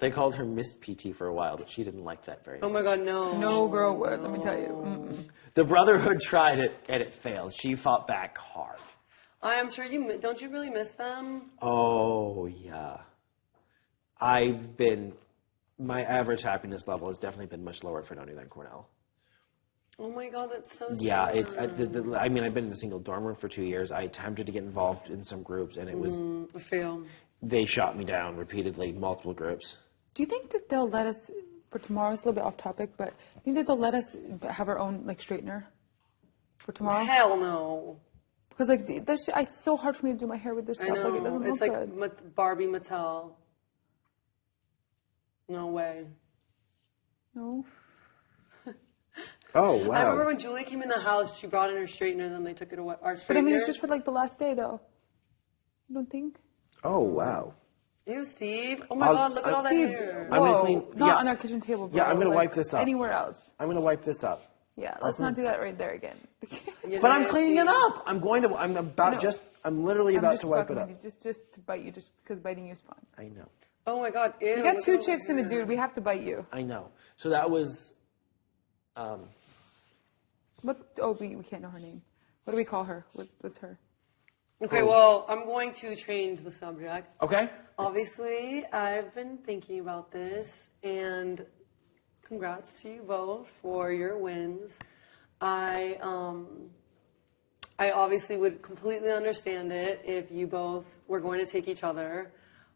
They called her Miss PT for a while, but she didn't like that very much. Oh my God, no. No girl would, let me tell you. Mm-mm. The Brotherhood tried it, and it failed. She fought back hard. I am sure don't you really miss them? Oh, yeah. My average happiness level has definitely been much lower at Fredonia than Cornell. Oh my God, that's so sad. Yeah, I've been in a single dorm room for 2 years. I attempted to get involved in some groups, and it was... a fail. They shot me down repeatedly, multiple groups. Do you think that they'll let us, for tomorrow, it's a little bit off topic, but do you think that they'll let us have our own, like, straightener for tomorrow? Hell no. Because, like, it's so hard for me to do my hair with this stuff. I know. Like, it doesn't look it's like good. Barbie Mattel. No way. No? Oh, wow. I remember when Julie came in the house, she brought in her straightener, then they took it away. Our straightener. But, I mean, it's just for, like, the last day, though. You don't think? Oh, wow. Ew, Steve. Oh my God, look at all that Steve, hair. I'm gonna clean- not yeah. on our kitchen table, bro. Yeah, I'm gonna like, wipe this up. Anywhere else. I'm going to wipe this up. Yeah, let's not do that right there again. But I'm cleaning it up. I'm literally about to wipe it up. Just to bite you, just because biting you is fun. I know. Oh my God, ew. You got two chicks and a dude. We have to bite you. I know. So that was, What? Oh, we can't know her name. What do we call her? What's her? Okay, well, I'm going to change the subject. okay. Obviously, I've been thinking about this, and congrats to you both for your wins. I obviously would completely understand it if you both were going to take each other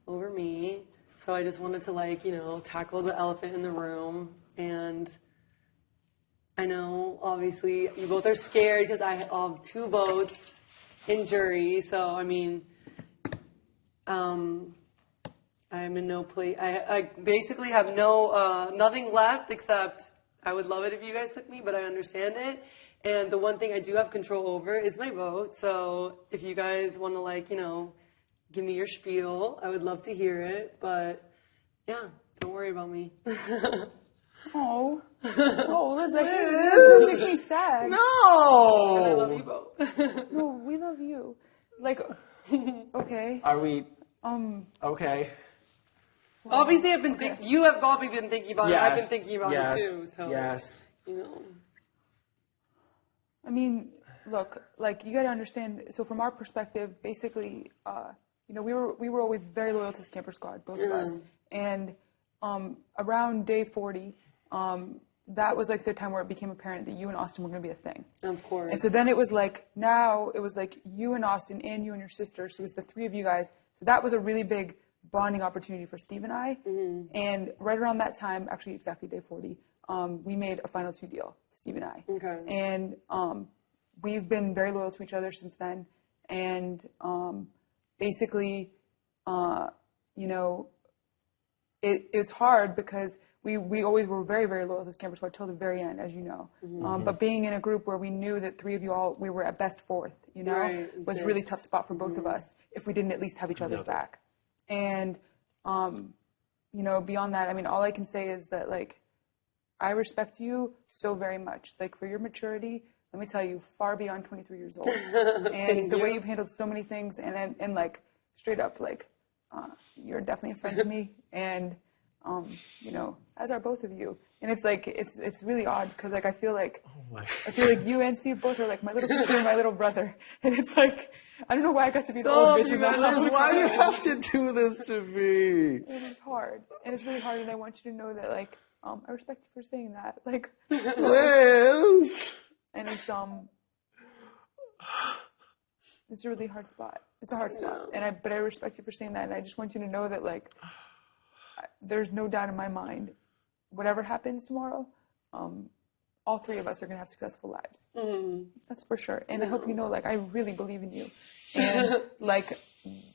over me. So I just wanted to, tackle the elephant in the room. And I know, obviously, you both are scared because I have 2 votes in jury. So, I mean, I'm in no place. I basically have nothing left except I would love it if you guys took me, but I understand it. And the one thing I do have control over is my vote. So if you guys want to, give me your spiel, I would love to hear it. But yeah, don't worry about me. Oh, that's gonna make me sad. No. And I love you both. No, we love you. Like, okay. Are we, okay. Obviously, you have probably been thinking about it. I've been thinking about yes, it too. So, yes. I mean, look, like, you got to understand. So from our perspective, basically, we were always very loyal to Scamper Squad, both of us. And around day 40, that was like the time where it became apparent that you and Austin were going to be a thing. Of course. And so then it was like you and Austin and you and your sister. So it was the 3 of you guys. So that was a really big bonding opportunity for Steve and I. Mm-hmm. And right around that time, actually exactly day 40, we made a Final 2 deal, Steve and I. Okay. And we've been very loyal to each other since then. And basically, it's hard because we always were very, very loyal to Scamper Squad till the very end, as you know. Mm-hmm. But being in a group where we knew that 3 of you all, we were at best 4th, was a really tough spot for both of us if we didn't at least have each other's back. And, beyond that, I mean, all I can say is that, like, I respect you so very much. Like, for your maturity, let me tell you, far beyond 23 years old. And the way you've handled so many things, and like, straight up, like, you're definitely a friend to me. And, as are both of you. And it's like, it's really odd because, like, I feel like you and Steve both are like my little sister and my little brother. And it's like, I don't know why I got to be the old bitch in the house. Why do you have to do this to me? And it's hard. And it's really hard. And I want you to know that, like, I respect you for saying that. Like, Liz. And it's a really hard spot. It's a hard spot. But I respect you for saying that. And I just want you to know that, like, there's no doubt in my mind, whatever happens tomorrow, all 3 of us are going to have successful lives. Mm. That's for sure. And I hope you know, like, I really believe in you. And, like,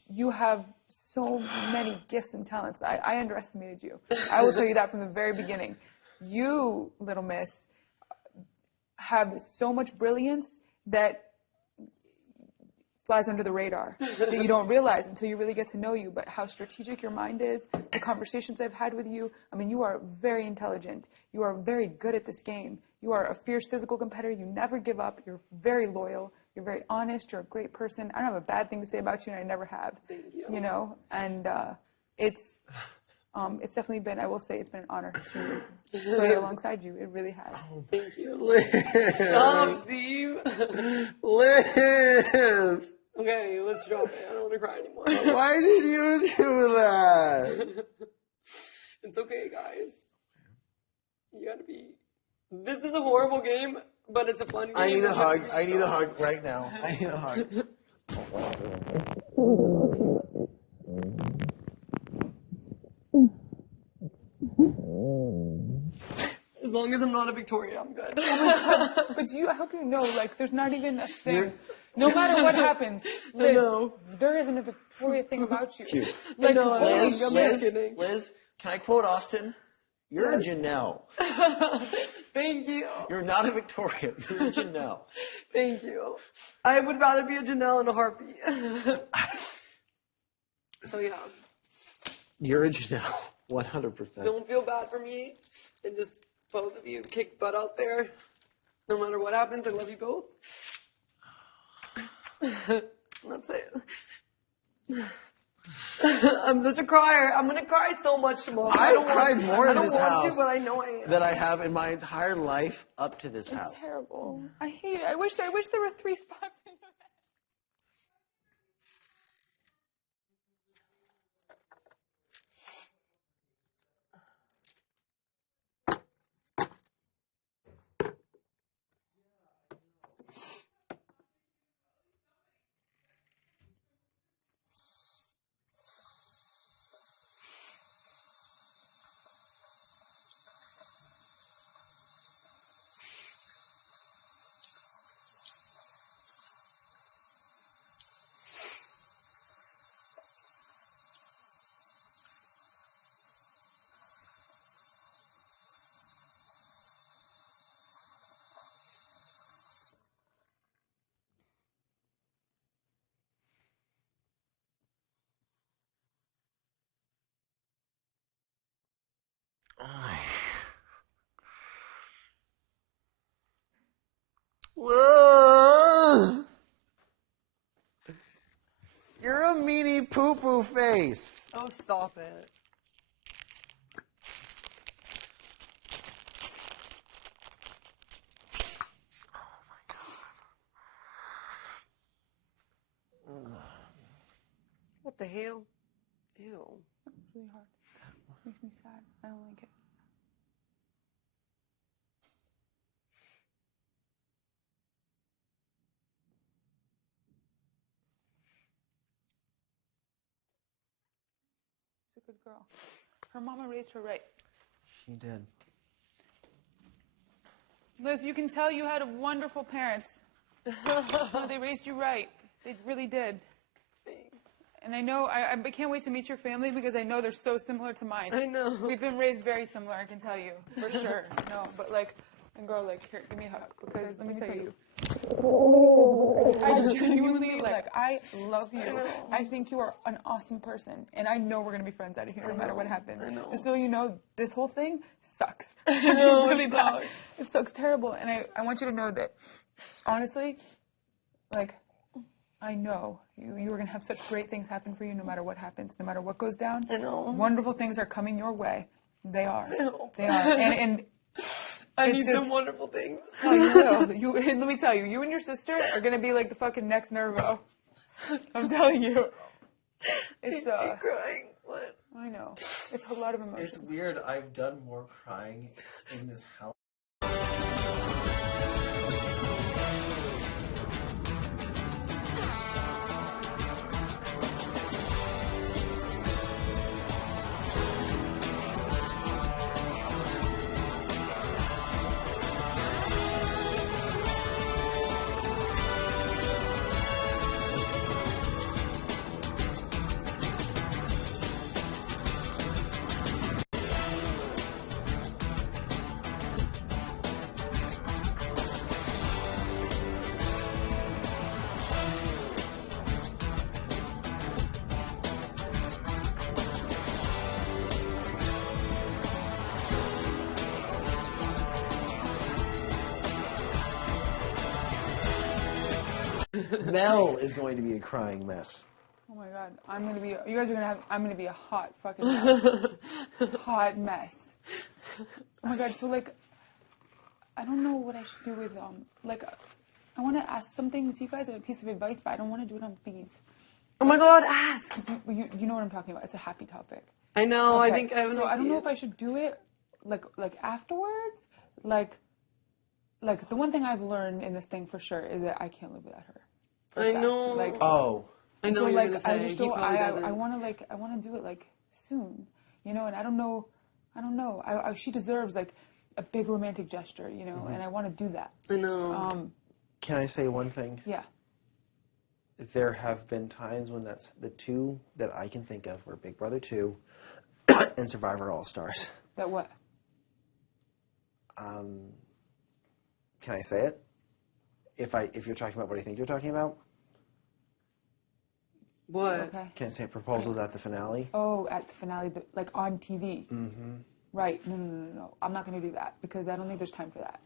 you have so many gifts and talents. I underestimated you. I will tell you that from the very beginning. You, little miss, have so much brilliance that flies under the radar that you don't realize until you really get to know you. But how strategic your mind is, the conversations I've had with you, I mean, you are very intelligent. You are very good at this game. You are a fierce physical competitor. You never give up. You're very loyal. You're very honest. You're a great person. I don't have a bad thing to say about you, and I never have. Thank you. And it's It's definitely been, I will say, it's been an honor to play alongside you. It really has. Thank you. Liz. Stop, Steve. Liz. Okay, let's drop it. I don't want to cry anymore. Why did you do that? It's okay, guys. You gotta be. This is a horrible game, but it's a fun game. I need a hug. I need a hug right now. I need a hug. As long as I'm not a Victoria, I'm good. But I hope you know, like, there's not even a thing. No matter what happens, Liz, there isn't a Victoria thing about you. Cute. Like, know, holy Liz, shit. Liz. kidding. Liz, can I quote Austin? You're a Janelle. Thank you. You're not a Victoria. You're a Janelle. Thank you. I would rather be a Janelle in a heartbeat. So yeah, You're a Janelle. 100%. don't feel bad for me, and just both of you kick butt out there. No matter what happens, I love you both. That's it. I'm such a crier. I'm gonna cry so much tomorrow. I've cried more in this I don't want house to, but I know I am. that I have in my entire life up to this house. It's terrible. I hate it. I wish there were 3 spots in your head. Ugh. You're a meanie poo-poo face. Oh, stop it. What the hell? Ew. It's really hard. It makes me sad. I don't like it. She's a good girl. Her mama raised her right. She did. Liz, you can tell you had wonderful parents. No, they raised you right. They really did. And I know, I can't wait to meet your family because I know they're so similar to mine. I know. We've been raised very similar, I can tell you, for sure. No, but like, and girl, like, here, give me a hug because let me tell you. I genuinely, like, I love you. I think you are an awesome person. And I know we're going to be friends out of here no matter what happens. I know. Just so you know, this whole thing sucks. I know, It really it does. sucks. It sucks terrible. And I want you to know that, honestly, like, I know you are going to have such great things happen for you no matter what happens, no matter what goes down. I know. Wonderful things are coming your way. They are. I know. They are. And I it's need just- some wonderful things. no, you will. Let me tell you, you and your sister are going to be like the fucking next Nervo. I'm telling you. It's, I'm crying. What? I know. It's a lot of emotions. It's weird. I've done more crying in this house. Mel is going to be a crying mess. Oh my god, you guys are gonna have, I'm gonna be a hot fucking mess. Hot mess. Oh my god, so like, I don't know what I should do with, like, I want to ask something to you guys, a piece of advice, but I don't want to do it on beads. Oh my God, ask. You know what I'm talking about. It's a happy topic. I know. Okay, I think I have an so I don't know idea. if I should do it, like afterwards, like the one thing I've learned in this thing for sure is that I can't live without her. I Like that. know. Like, Oh, I know so what like you're gonna say. I just He don't. probably doesn't. I want to do it like soon, you know. And I don't know. She deserves like a big romantic gesture, you know. And I want to do that. I know. can I say one thing? Yeah. There have been times when that's the two that I can think of were Big Brother 2 and Survivor All Stars. That what? Can I say it? If you're talking about what I think you're talking about, What? Okay. can I say proposals at the finale? Oh, at the finale, like on TV. Mm-hmm. Right. No. I'm not going to do that because I don't think there's time for that.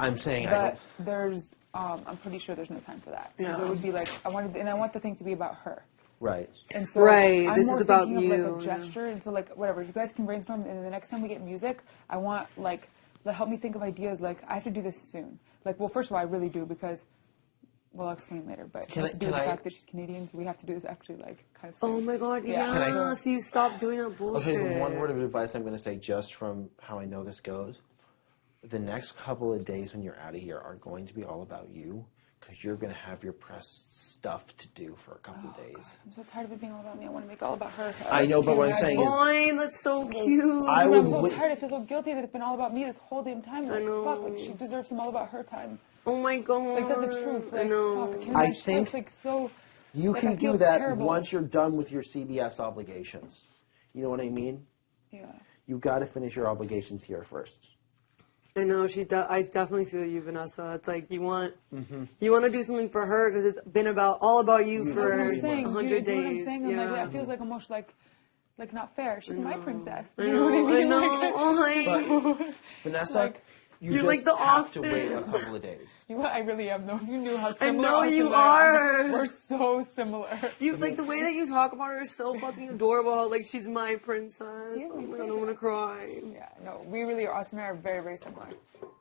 I'm saying I but don't. there's, I'm pretty sure there's no time for that. Because Yeah. it would be like, I want the thing to be about her. Right. And so Right, I'm this more is about thinking of you, like a yeah. gesture, and so like whatever you guys can brainstorm. And the next time we get music, I want like help me think of ideas. Like I have to do this soon. Like well, first of all, I really do because well, I'll explain later. But it has to do with the fact that she's Canadian, so we have to do this actually like kind of soon. Oh my God, Yeah. yeah. Can I- So you stop doing that Okay, bullshit. the one word of advice I'm going to say just from how I know this goes, the next couple of days when you're out of here are going to be all about you because you're going to have your press stuff to do for a couple of days. I'm so tired of it being all about me. I want to make it all about her. I know, but what I'm Can saying is, Fine, that's so cute. I I'm would so wi- tired. I feel so guilty that it's been all about me this whole damn time. Like, know. fuck, like she deserves some all about her time. Oh my God. Like that's the truth. Like, I know. fuck, can I imagine think it's, like so. you like, can I feel do that terrible. once you're done with your CBS obligations. You know what I mean? Yeah. You've got to finish your obligations here first. I know I definitely feel you, Vanessa. It's like you want to do something for her because it's been all about you That's for what I'm saying. 100 Do you know days. what I'm saying? I'm Yeah. like, that feels like almost like not fair. She's my princess. I You know what I know. mean? I Like, know. Vanessa, Like, you you're just like the have to Austin. wait a couple of days. I really am though. If you knew how I similar know Austin you and I are. We're so similar. You like the way that you talk about her is so fucking adorable. How, like she's my princess. She is Oh my my God, I want to cry. Yeah, no, we really are. Austin and I are very, very similar.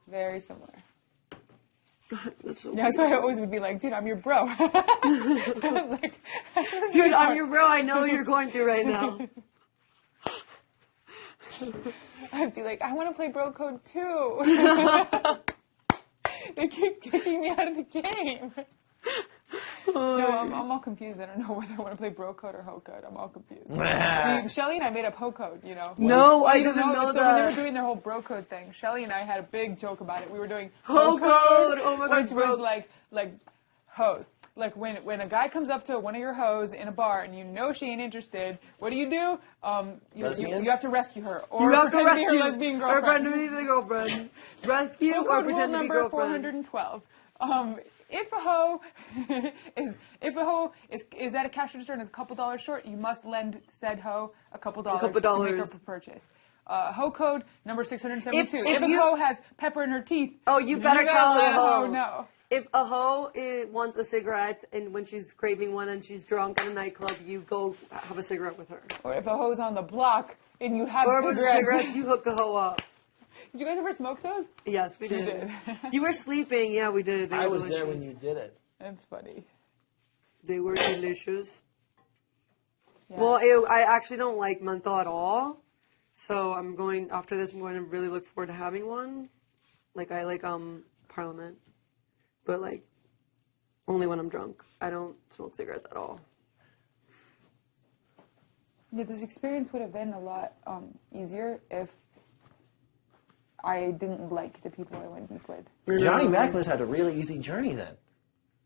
Very similar. That's so Yeah, that's why I always would be like, dude, I'm your bro. Like, Dude, I'm your bro. I know what you're going through right now. I'd be like, I want to play Bro Code too. They keep kicking me out of the game. No, I'm all confused. I don't know whether I want to play Bro Code or Ho Code. I'm all confused. I mean, Shelly and I made up Ho Code, you know. No, I You didn't know so when they were that. doing their whole Bro Code thing, Shelly and I had a big joke about it. We were doing Ho Code. Oh my God, which bro. was like hoes. Like when a guy comes up to one of your hoes in a bar and you know she ain't interested, what do? You have to rescue her or You have to pretend to be rescue her lesbian or girlfriend. pretend to be the girlfriend. Rescue Ho or Code rule pretend to be number girlfriend. 412. If a hoe is at a cash register and is a couple dollars short, you must lend said hoe a couple dollars to make her dollars. purchase. Hoe code number 672. If If a you- hoe has pepper in her teeth, Oh, you better gotta tell let the hoe. know. If a hoe wants a cigarette and when she's craving one and she's drunk at a nightclub, you go have a cigarette with her. Or if a hoe's on the block and you have Or with cigarettes. cigarettes, you hook a hoe up. Did you guys ever smoke those? Yes, we did. did. You were sleeping. Yeah, we did. They I were was there when delicious. you did it. That's funny. They were delicious. Yeah. Well, I actually don't like menthol at all. So after this, I'm going to really look forward to having one. Like, I like, Parliament. But, like, only when I'm drunk. I don't smoke cigarettes at all. Yeah, this experience would have been a lot easier if I didn't like the people I went deep with. Johnny Macklin's had a really easy journey then.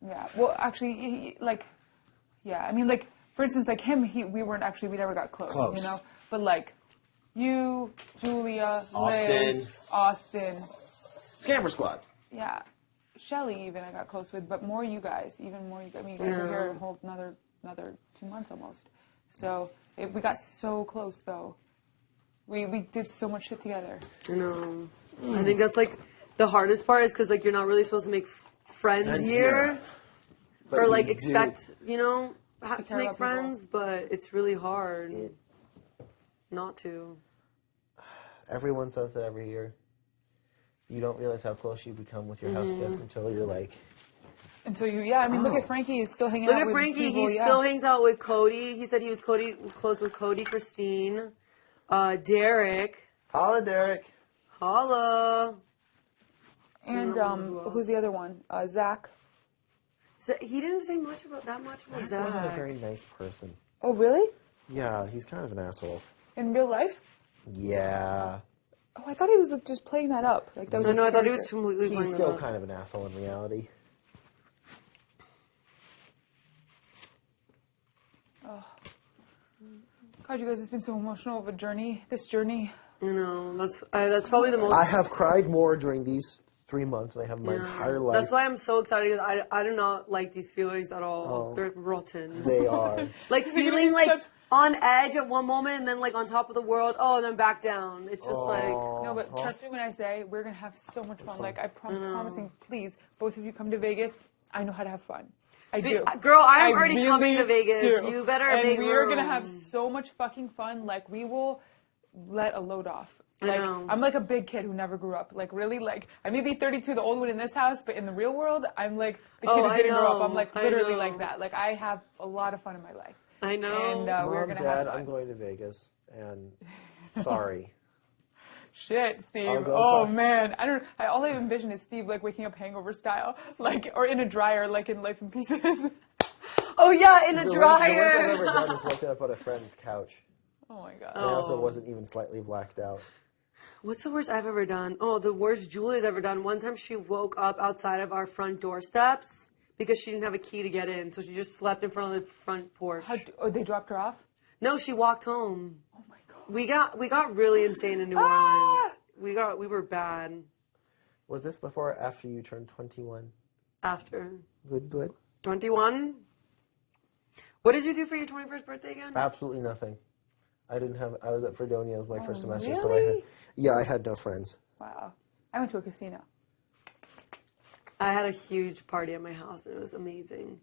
Yeah. Well, actually, I mean, like, for instance, like him, we never got close, you know? But, like, you, Julia, Liz, Austin. Scammer Squad. Yeah. Shelly, even, I got close with, but more you guys. Even more you guys. I mean, you guys were here a whole another 2 months almost. So, we got so close, though. We did so much shit together. I know. I think that's, like, the hardest part is because, like, you're not really supposed to make friends here. But Or, like, you expect, you know? have to care make about people. friends, but it's really hard It, not to. everyone says it every year. You don't realize how close you become with your house guests until you're like, Until you, yeah. I mean, look at Frankie. He's still hanging Look out at with Frankie. people. He Yeah. still hangs out with Cody. He said he was close with Cody, Christine, Derek. holla, Derek. Holla. And who who's the other one? Zach. He didn't say much about Zach Zach. wasn't a very nice person. Oh, really? Yeah, he's kind of an asshole. In real life? Yeah. Oh, I thought he was like, just playing that up. Like that was. No, his I thought he character. was completely He's playing still it up. kind of an asshole in reality. God, you guys, it's been so emotional of a journey. This journey. You know, that's probably the most. I have cried more during these 3 months than I have in my Yeah. entire life. That's why I'm so excited because I do not like these feelings at all. Oh. They're rotten. They are. Like gonna feeling be like such- on edge at one moment and then like on top of the world. Oh, and then back down. It's just like. No, but trust me when I say we're gonna have so much fun. Like I'm promising, please, both of you come to Vegas. I know how to have fun. I do. Girl, I'm I already coming to really Vegas. do. You better and make we are gonna room. have so much fucking fun. Like we will let a load off. I Like know. I'm like a big kid who never grew up. Like really, like I may be 32, the old one in this house, but in the real world, I'm like the kid Oh, who I didn't grow up. know. I'm like I literally know. like that. Like I have a lot of fun in my life. I know. And we're Mom, gonna Dad, have fun. I'm going to Vegas, and sorry. Shit, Steve. I'll go Oh talk. man, all I envision is Steve like waking up hangover style, like or in a dryer, like in Life in Pieces. Oh yeah, in a The worst dryer. I've ever done is woken up on a friend's couch. Oh my god. And I also wasn't even slightly blacked out. What's the worst I've ever done? Oh, the worst Julie's ever done. One time she woke up outside of our front doorsteps because she didn't have a key to get in, so she just slept in front of the front porch. Oh, they dropped her off. No, she walked home. Oh my god. We got really insane in New Orleans. We were bad Was this before or after you turned 21? after Good. 21. What did you do for your 21st birthday again? Absolutely nothing. I was at Fredonia. It was my first semester, so really? I had no friends. Wow. I went to a casino. I had a huge party at my house, and it was amazing.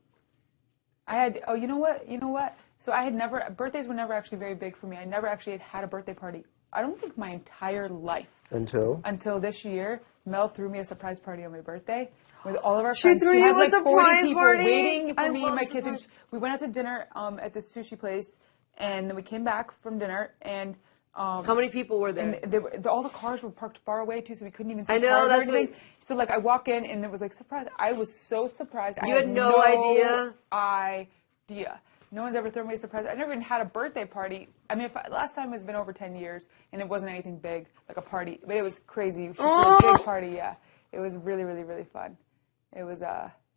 I had. Oh, you know what? So I had never. Birthdays were never actually very big for me. I never actually had a birthday party. I don't think my entire life Until this year. Mel threw me a surprise party on my birthday with all of our She friends. threw you had a like 40 surprise people party? waiting for I me in love my kitchen. surprise- We went out to dinner at this sushi place, and then we came back from dinner, and How many people were there? and all the cars were parked far away too, so we couldn't even see I know, cars or that's what- anything. So like I walk in, and it was like surprise. I was so surprised. I You had no idea? idea. No one's ever thrown me a surprise. I never even had a birthday party. I mean, last time it's been over 10 years, and it wasn't anything big, like a party. But it was crazy. She threw a big party, yeah. It was really, really, really fun. It was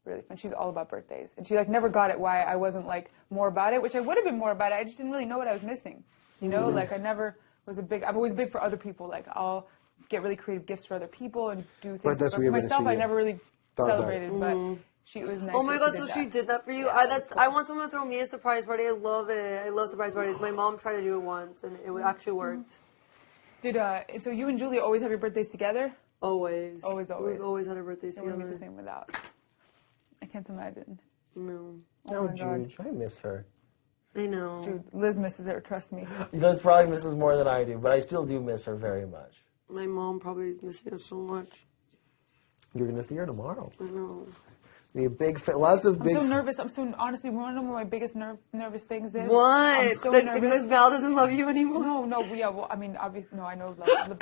really fun. She's all about birthdays. And she, like, never got it why I wasn't, like, more about it, which I would have been more about it. I just didn't really know what I was missing. You know? Like, I never was I'm always big for other people. Like, I'll get really creative gifts for other people and do things that's for weird when it's myself. for I you. never really Thought about it. celebrated, but she was nice. Oh my that god, she so did she that. did that for you? Yeah, I want someone to throw me a surprise party. I love it. I love surprise parties. My mom tried to do it once and it actually worked. So you and Julia always have your birthdays together? Always. Always. We've always had our birthdays It wouldn't be together. the same without. I can't imagine. No. Oh my God. Jude, I miss her. I know. Dude, Liz misses her, trust me. Liz probably misses more than I do, but I still do miss her very much. My mom probably is missing us so much. You're gonna see her tomorrow. I know. Be a big fan. Lots of I'm big. so nervous. I'm so honestly. You want to know what my biggest nervous things is? What? I'm so That nervous. because Val doesn't love you anymore? No, yeah. Well, I mean, obviously, no. I know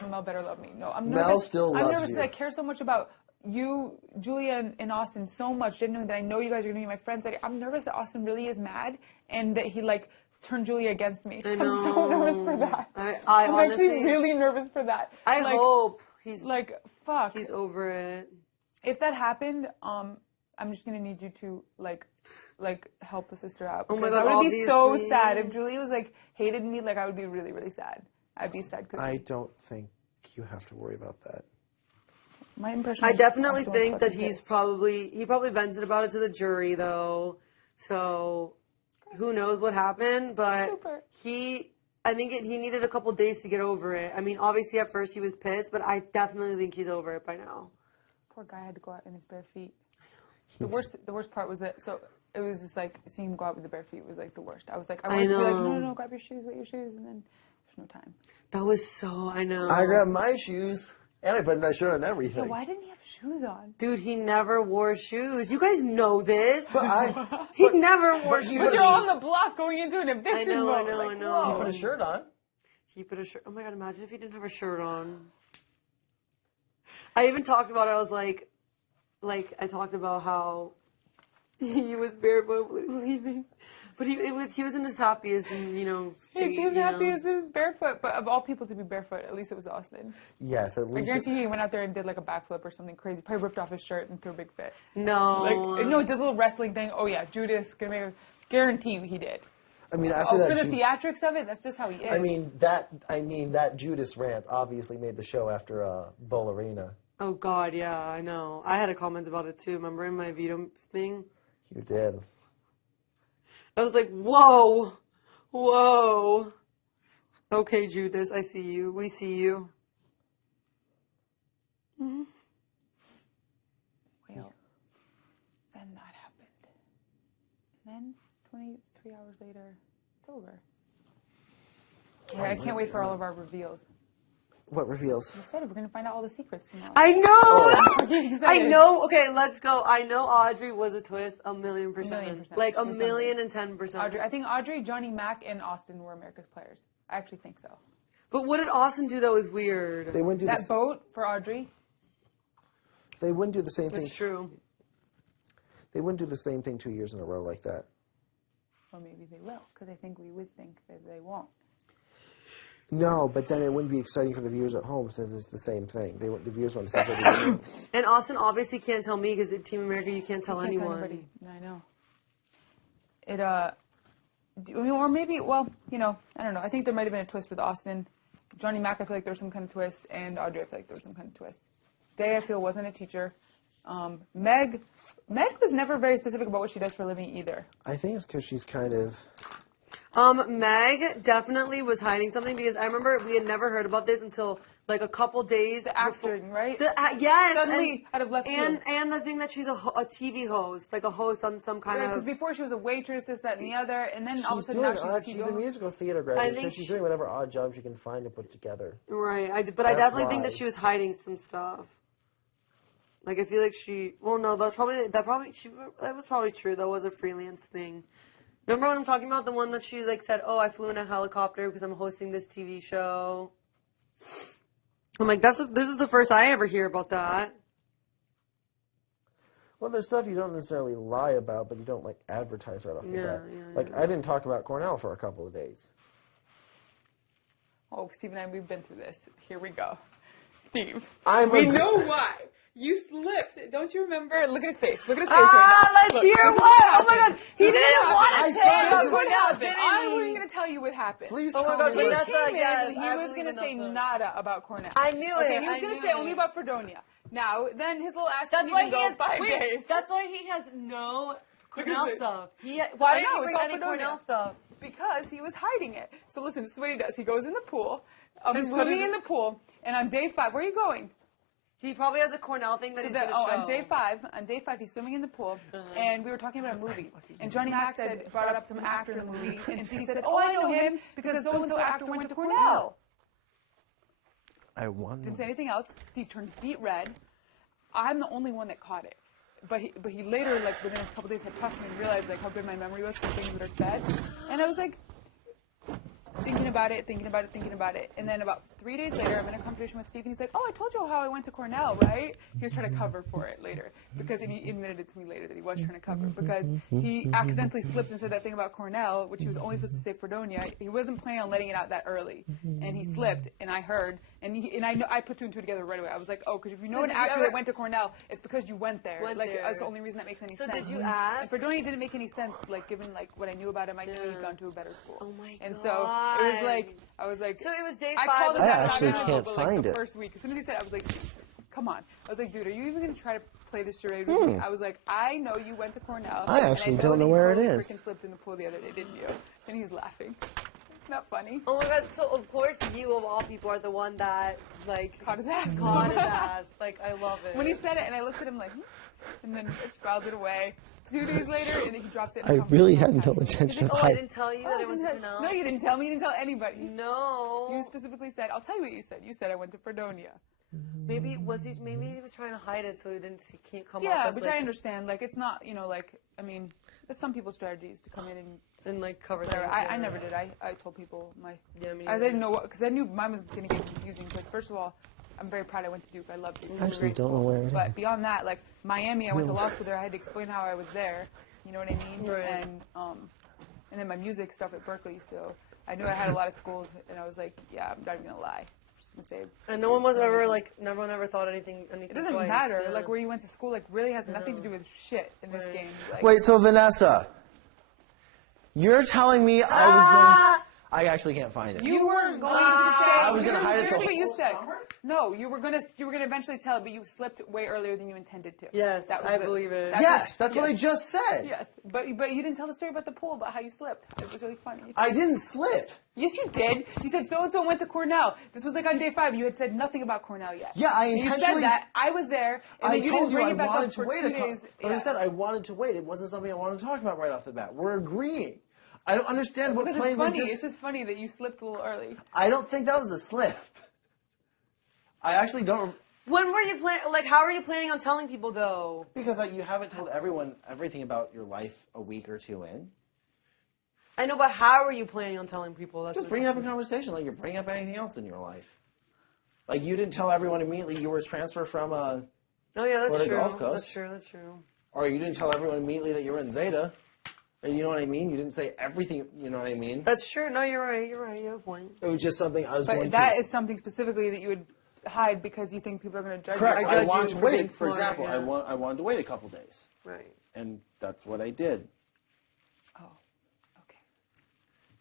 Mel better love me. No, I'm nervous. Mel still I'm loves nervous you. because I care so much about you, Julia, and Austin so much. Genuinely, that I know you guys are gonna be my friends. Like, I'm nervous that Austin really is mad and that he like turned Julia against me. I'm so nervous for that. I I'm honestly, actually really nervous for that. I like, hope he's fuck. he's over it. If that happened, I'm just gonna need you to like help a sister out. Oh my Because God, I would be so obviously. sad if Julia was like hated me. Like I would be really, really sad. I'd be sad. Cause I don't think you have to worry about that. my impression. I was definitely Austin was think that fucking he pissed. probably vented about it to the jury though. So who knows what happened, but Super. I think he needed a couple days to get over it. I mean, obviously at first he was pissed, but I definitely think he's over it by now. Poor guy had to go out in his bare feet. The worst part was that it was just like seeing him go out with the bare feet was like the worst. I was like, I I wanted to be like, know. no, grab your shoes, wet your shoes, and then there's no time. That was so, I know. I grabbed my shoes and I put my shirt on Yeah, everything. why didn't he have shoes on? Dude, he never wore shoes. You guys know this. But He never wore he shoes. But you're on the block going into an eviction I mode. know, like, I know. whoa. I put a shirt on. He put a shirt. Oh my god! Imagine if he didn't have a shirt on. I even talked about it. I was like, I talked about how he was barefoot leaving, but he was in his happiest, and state, He was happy as he was barefoot, but of all people to be barefoot, at least it was Austin. Yes, at I least. guarantee he went out there and did like a backflip or something crazy. Probably ripped off his shirt and threw a big fit. No, Like, no, did a little wrestling thing. Oh yeah, Judas gonna make. Guarantee you he did. I mean, after Oh, that. for the theatrics of it, that's just how he is. I mean that Judas rant obviously made the show after Bull Arena. Oh god, yeah, I know. I had a comment about it too. Remember in my Vito thing? You did. I was like, whoa. Okay, Judas, I see you. We see you. well, then that happened. And then 23 hours later, it's over. Yeah, I can't wait for all of our reveals. What reveals? You said it, we're gonna find out all the secrets tomorrow. I know! I'm getting I excited. know. Okay, let's go. I know Audrey was a twist 1,000,000%. 1,000,000%. Like She's 1,010%. I think Audrey, Johnny Mac, and Austin were America's players. I actually think so. But what did Austin do that was weird? They wouldn't do That this. boat for Audrey. They wouldn't do the same thing. It's true. They wouldn't do the same thing 2 years in a row like that. Or maybe they will, because I think we would think that they won't. No, but then it wouldn't be exciting for the viewers at home since it's the same thing. The viewers want to see something. And Austin obviously can't tell me because at Team America you can't tell Can't tell anyone. anybody. I know. It, I mean, or maybe, well, I don't know. I think there might have been a twist with Austin. Johnny Mac, I feel like there was some kind of twist. And Audrey, I feel like there was some kind of twist. Day, I feel, wasn't a teacher. Meg was never very specific about what she does for a living either. I think it's because she's kind of. Meg definitely was hiding something because I remember we had never heard about this until like a couple days The acting, right? Yes. Suddenly, out of left field. And the thing that she's a TV host, like a host on some kind Because of. before she was a waitress, this, that, and the other, and then all of a She's sudden doing now she's odd. a She's TV a host. musical theater I graduate, so think she's she- doing whatever odd job she can find to put together. Right. I That's definitely think that why. she was hiding some stuff. Like I feel like she. Well, no, that was probably true. That was a freelance thing. Remember when I'm talking about the one that she like said, "Oh, I flew in a helicopter because I'm hosting this TV show." I'm like, this is the first I ever hear about that. Well, there's stuff you don't necessarily lie about, but you don't like advertise right off the Yeah, bat. yeah, Like I didn't talk about Cornell for a couple of days. Oh, Steve and I, we've been through this. Here we go. Steve. I'm We a- know why. You slipped. Don't you remember? Look at his face. Look at his face right now. Let's Look, hear this is what? Oh happened. my God, he This is didn't what want to happened. say This about is what Cornell, happened. didn't I he? wasn't going to tell you what happened. Please Oh my tell God, me. He but that's came in yes, and he I was believe going to in say that. nada about Cornell. I knew Okay, it. he was I going to knew say only it. about Fredonia. Now, then his little ass That's couldn't why even he go has 5 wait, days. That's why he has no Cornell this. stuff. Why I didn't know, he it's bring all any Fredonia. Cornell stuff? Because he was hiding it. So listen, this is what he does. He goes in the pool. And He's what swimming is in it? the pool. And on day 5, where are you going? He probably has a Cornell thing that So he's that, going to show. on day five, he's swimming in the pool, and we were talking about a movie. And Johnny Mac brought up some actor in the movie, and Steve said, "Oh, I know him because so and so actor went to Cornell." I won. Didn't say anything else. Steve turned beet red. I'm the only one that caught it, but he later, like within a couple days, had talked to me and realized like how good my memory was for things that are said, and I was like. Thinking about it, and then about 3 days later, I'm in a conversation with Steve, and he's like, "Oh, I told you how I went to Cornell, right?" He was trying to cover for it later, because and he admitted it to me later that he was trying to cover, because he accidentally slipped and said that thing about Cornell, which he was only supposed to say Fredonia. He wasn't planning on letting it out that early, and he slipped, and I heard, and I put 2 and 2 together right away. I was like, "Oh, because if you know So an did you actor ever- that went to Cornell, it's because you went there. Went like there. that's the only reason that makes any So sense." did you ask? And Fredonia didn't make any sense, like given like what I knew about him. I knew he'd gone to a better school. Oh my And so it was like. God. I was like, So it was day I 5. called him I back actually out, can't but, like, find the it. first week. As soon as he said it, I was like, come on. I was like, dude, are you even going to try to play this charade with me? I was like, I know you went to Cornell. I and actually know don't that know you where it totally is. freaking slipped in the pool the other day, didn't you? And he's laughing. Not funny. Oh my god, so of course you of all people are the one that like Caught his ass. caught his ass. Like I love it. When he said it, and I looked at him like, and then I just filed it away. 2 days later, and he drops it. In I the really conference had no room. intention of Oh, I hiding. didn't tell you Oh, that I I went to didn't Canal. tell- No, you didn't tell me. You didn't tell anybody. No. You specifically said, I'll tell you what you said. You said I went to Fredonia. Maybe he was trying to hide it so he didn't he can't come Yeah, up as, which like, I understand. Like, it's not, like, I mean, that's some people's strategies to come in and like cover whatever. things. I never did. I told people my. Yeah, me I neither. didn't know what, because I knew mine was going to get confusing. Because, first of all, I'm very proud I went to Duke. I love Duke. It was a Actually, great don't know school. where it But is. beyond that, like, Miami, I went to law school there. I had to explain how I was there. You know what I mean? Right. And then my music stuff at Berkeley. So I knew I had a lot of schools, and I was like, yeah, I'm not even going to lie. I'm just going to say. And no one was ever like, no one ever thought anything. It doesn't twice. matter. Yeah. Like, where you went to school, like, really has nothing to do with shit in this Right. game. Like, Wait, so Vanessa, you're telling me I was going? I actually can't find it. You weren't going to say. I was gonna hide it Here's the what you whole said. summer? No, you were gonna eventually tell it, but you slipped way earlier than you intended to. Yes, That was I believe it. Yes, that's what I yes. just said. Yes, but you didn't tell the story about the pool, about how you slipped. It was really funny. I didn't slip. Yes, you did. You said so and so went to Cornell. This was like on day 5. You had said nothing about Cornell yet. Yeah, I And you intentionally- said that. I was there, and I then you told didn't bring you it back I wanted up to for wait 2 a couple. days. But I said I wanted to wait. It wasn't something I wanted to talk about right off the bat. We're agreeing. I don't understand what Because claim it's you're funny. just. It's just funny that you slipped a little early. I don't think that was a slip. I actually don't. When were you planning? Like, how are you planning on telling people though? Because you haven't told everyone everything about your life a week or two in. I know, but how are you planning on telling people? That's Just what- bring it up in conversation like you bring up anything else in your life. Like you didn't tell everyone immediately you were transferred from Oh yeah, that's Go to true. Gulf Coast. That's true. That's true. or you didn't tell everyone immediately that you were in Zeta. And you know what I mean? You didn't say everything, you know what I mean? That's true. No, you're right. You're right. You have a point. It was just something I was going But to. that is something specifically that you would hide because you think people are going to judge Correct. you. I I judge wanted you to for being wait. For smart, example, yeah. I wanted to wait a couple days, Right. and that's what I did. Oh, okay.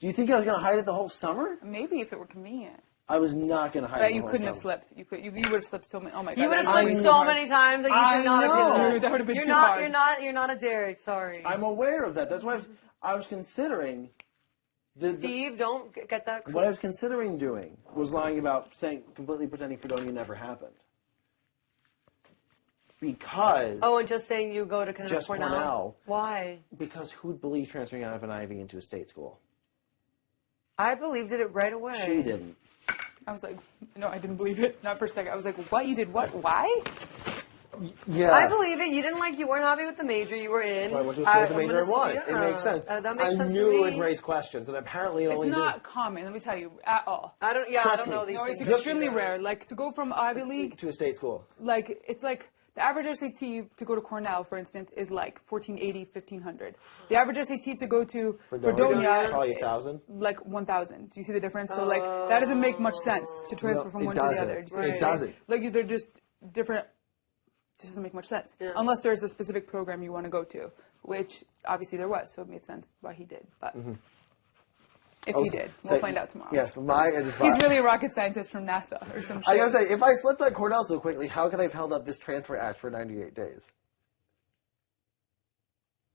Do you think I was going to hide it the whole summer? Maybe if it were convenient. I was not going to hide it. But the you whole couldn't have summer. slipped. You would have slipped so many. Oh my god. You would have that slipped is so hard. many times that you I could not have know. done that. That would have been You're too not. hard. You're not a Derek. Sorry. I'm aware of that. That's why I was considering. Steve, don't get that. What I was considering doing was lying about saying, completely pretending Fredonia never happened. Because Oh, and just saying you go to Just Cornell. Why? because who'd believe transferring out of an Ivy into a state school? I believed it right away. She didn't. I was like, no, I didn't believe it. Not for a second. I was like, what? You did what? Why? Yeah. I believe it. You weren't happy with the major you were in. So I went to a school with the I'm major I gonna- wanted. yeah, It makes sense. that makes I sense knew to it me. would raise questions, and apparently it It's only not common, let me tell you, at all. I don't. Yeah, Trust I don't know me. these No, it's things. extremely rare. Like, to go from Ivy League, did to a state school. like, it's like, the average SAT to go to Cornell, for instance, is like 1480, 1500. The average SAT to go to Fredonia, Probably 1,000. like 1000. Do you see the difference? So, like, that doesn't make much sense to transfer No, from it one to the doesn't. other. Do you see It what I'm saying? doesn't. Like, they're just different. It just doesn't make much sense. Yeah. Unless there's a specific program you want to go to, which obviously there was, so it made sense why he did. But if he did, we'll find out tomorrow. Yes, my advice. He's really a rocket scientist from NASA or some shit. I gotta say, if I slipped at Cornell so quickly, how could I have held up this transfer act for 98 days?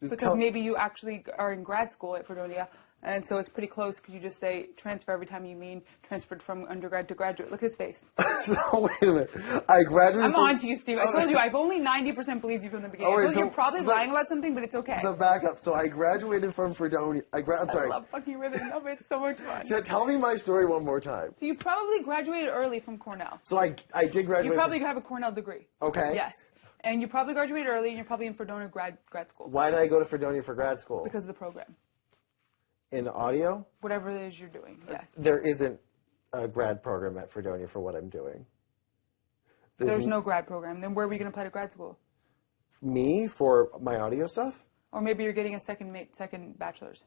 Just Because tell- maybe you actually are in grad school at Fredonia, and so it's pretty close because you just say transfer every time you mean transferred from undergrad to graduate. Look at his face. So, wait a minute. I graduated. I'm from- on to you, Steve. I told you, I've only 90% believed you from the beginning. Oh, wait, I told you so- you're probably so- lying about something, but it's okay. So back up. So I graduated from Fredonia. I'm I sorry. love fucking rhythm. No, it's so much fun. So tell me my story one more time. So you probably graduated early from Cornell. So I did graduate. You probably have a Cornell degree. Okay. Yes. And you probably graduated early, and you're probably in Fredonia grad school Why did I go to Fredonia for grad school? because of the program. In audio, Whatever it is you're doing, yes. there isn't a grad program at Fredonia for what I'm doing. There's no grad program. Then where are we going to apply to grad school? Me for my audio stuff. Or maybe you're getting a second bachelor's.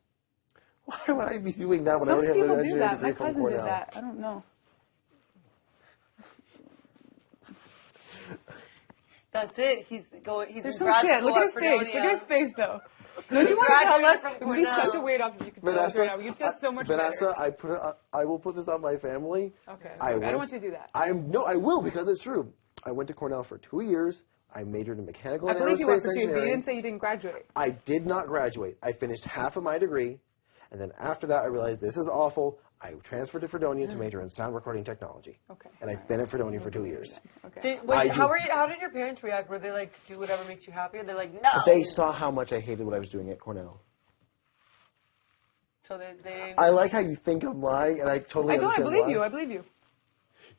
Why would I be doing that when I Some already have an people do engineering that. degree My from cousin Cornell? did that. I don't know. That's it. He's going. He's There's in some grad shit. school Look at his at face. Fredonia. Look at his face, though. Don't you want to tell Graduated us? from It would be Cornell. such a weight off if you could tell us right now. You'd feel so much Vanessa, better. I will put this on my family. Okay. I I went- don't want you to do that. I will because it's true. I went to Cornell for 2 years. I majored in mechanical I and believe you aerospace went for 2, but you engineering. didn't say you didn't graduate. I did not graduate. I finished half of my degree, and then after that, I realized this is awful. I transferred to Fredonia to major in sound recording technology. Okay. And I've been at Fredonia for 2 years. Okay. How did your parents react? Were they like, do whatever makes you happy? Or they're like, no. They saw how much I hated what I was doing at Cornell. So they I like how you think I'm lying, and I totally I don't. I understand believe why. you. I believe you.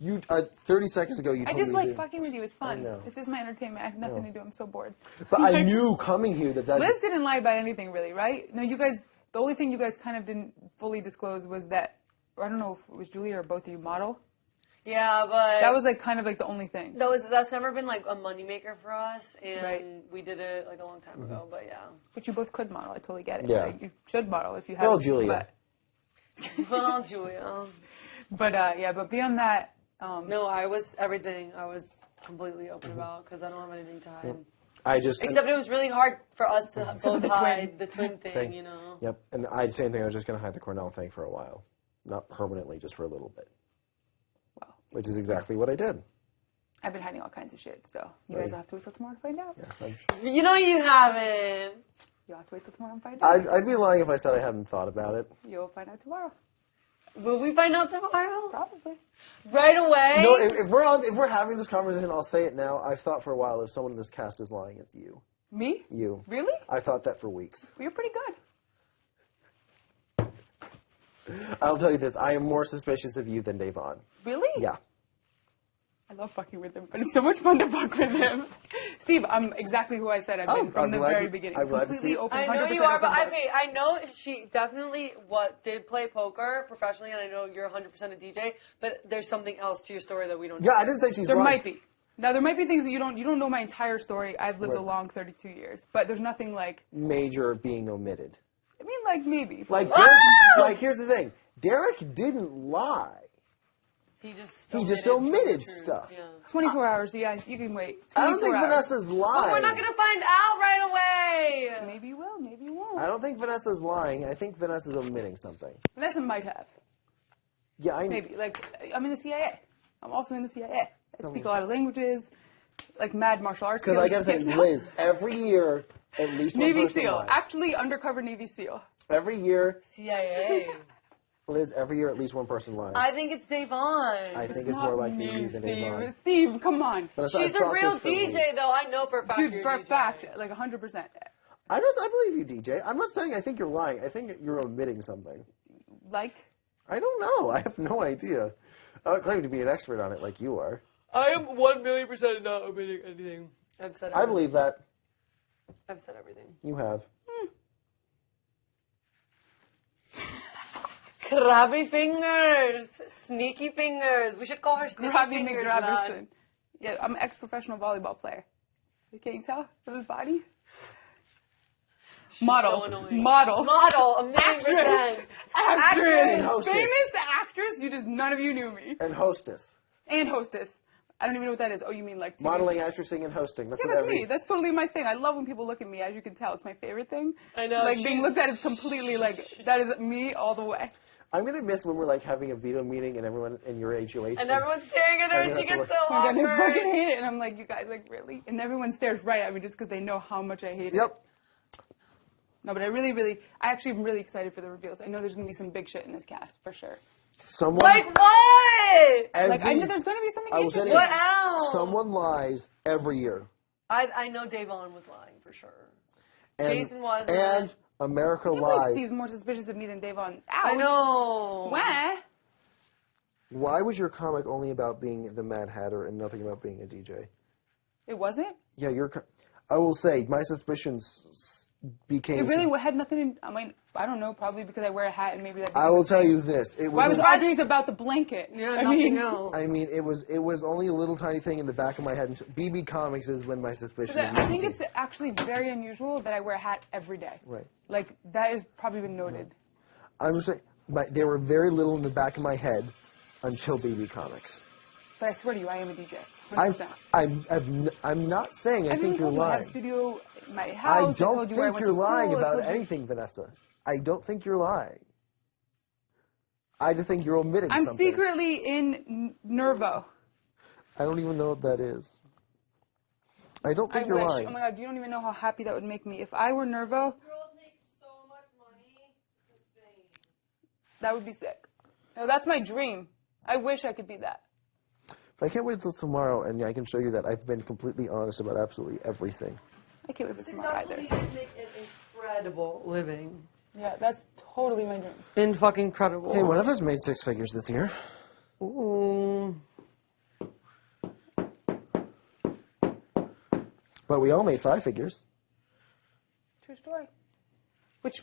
You 30 seconds ago, you I told just me like to- fucking with you. It's fun. know. It's just my entertainment. I have nothing to do. I'm so bored. But I knew coming here that Liz didn't lie about anything really, right? No, you guys. The only thing you guys kind of didn't fully disclose was that, or I don't know if it was Julia or both of you model. Yeah, but That was like kind of like the only thing. that's never been like a moneymaker for us, and Right. we did it like a long time ago. But yeah, But you both could model. I totally get it. Yeah. Like, you should model if you have. Well, Julia. well, Julia. But yeah. But beyond that, No, I was everything. I was completely open about because I don't have anything to hide. I just Except it was really hard for us to for both the hide twin. the twin thing, you know. Yep, and same thing. I was just going to hide the Cornell thing for a while, not permanently, just for a little bit. Wow. Which is exactly what I did. I've been hiding all kinds of shit. So you guys will have to wait till tomorrow to find out. Yes, I'm You know you haven't. You'll have to wait till tomorrow and find out. I'd be lying if I said I hadn't thought about it. You'll find out tomorrow. Will we find out tomorrow? Probably. Right away? No, if we're having this conversation, I'll say it now. I've thought for a while if someone in this cast is lying, it's you. Me? You. Really? I thought that for weeks. Well, you're pretty good. I'll tell you this: I am more suspicious of you than Davon. Really? Yeah. I love fucking with him, but it's so much fun to fuck with him. Steve, I'm exactly who I said I've been from I'm the glad very to- beginning. I'm glad to Completely see- open, I 100% know you are, but open book. okay, I know she definitely did play poker professionally, and I know you're 100% a DJ, but there's something else to your story that we don't know. Yeah, I didn't say she's There lying. might be. Now, there might be things that you don't know my entire story. I've lived a Right. long 32 years, but there's nothing like, Major being omitted. I mean, like maybe. Like, here's the thing: Derek didn't lie. He just He just omitted omitted the truth. stuff. Yeah. 24 hours, yeah, you can wait. I don't 24 think hours. Vanessa's lying. But we're not gonna find out right away. Maybe you will, maybe you won't. I don't think Vanessa's lying. I think Vanessa's omitting something. Vanessa might have. Yeah, I Maybe. Like, I'm in the CIA. I'm also in the CIA. I speak a lot of languages, like mad martial arts. Because I skills. gotta say, Liz, every year at least one Navy person SEAL. lies. Actually, undercover Navy SEAL. Every year, CIA. Liz, every year at least one person lies. I think it's Davon. I think it's more likely you than Avon. Steve, come on. Vanessa, She's I've a thought real this for DJ, weeks. though. I know for a fact. Dude, you're for a DJ. fact, like 100%. I believe you, DJ. I'm not saying I think you're lying. I think you're omitting something. Like, I don't know. I have no idea. I don't claim to be an expert on it like you are. I am 1,000,000% not omitting anything. I've said everything. I believe that. I've said everything. You have. Crabby fingers. Sneaky fingers. We should call her Sneaky Grabby Fingers. McGrabberson. man. Yeah, I'm an ex-professional volleyball player. Can't you tell from his body? Model. so annoying. Model. Model. A Actress. 1,000,000%. Actress. And hostess. Famous actress. You just, none of you knew me. And hostess. And hostess. I don't even know what that is. Oh, you mean like TV? Modeling, actressing, and hosting. That's Yeah, what that's every... me. That's totally my thing. I love when people look at me. As you can tell, it's my favorite thing. I know, Like being she's- looked at is completely like that is me all the way. I'm going to miss when we're like having a veto meeting and everyone in your HOH. And everyone's staring at her and she that's gets the so Oh my God, I awkward. fucking hate it, and I'm like, you guys, like really? And everyone stares right at me just because they know how much I hate it. Yep. No, but I actually am really excited for the reveals. I know there's gonna be some big shit in this cast for sure. Someone... Like what? Like I know there's gonna be something I was interesting. What else? Someone lies every year. I know Davon was lying for sure. And, Jason was. And America I can't believe lies. Steve's more suspicious of me than Davon. I Ouch. know. Why? Why was your comic only about being the Mad Hatter and nothing about being a DJ? It wasn't. Yeah, I will say, my suspicions became... It really had nothing. I mean, I don't know. Probably because I wear a hat and maybe that. I will tell you this. It Why was was... Audrey's about the blanket? Yeah, I nothing mean, else. I mean, it was only a little tiny thing in the back of my head. BB Comics is when my suspicion... I think it's actually very unusual that I wear a hat every day. Right. Like that has probably been noted. I'm just saying, they were very little in the back of my head until BB Comics. But I swear to you, I am a DJ. 100%. I'm not saying I I've think even you're told you I have a lying. studio in my I house. don't told you where I think went you're to lying school, I about told you- anything, Vanessa. I don't think you're lying. I just think you're omitting I'm something. secretly in Nervo. I don't even know what that is. I don't think I you're wish. lying. Oh my God, you don't even know how happy that would make me. If I were Nervo, Girls make so much money. that would be sick. No, that's my dream. I wish I could be that. But I can't wait until tomorrow, and I can show you that I've been completely honest about absolutely everything. I can't wait for tomorrow either. Successfully make an incredible living. Yeah, that's totally my dream. In fucking incredible. Hey, one of us made 6 figures this year. Ooh. But we all made 5 figures. True story. Which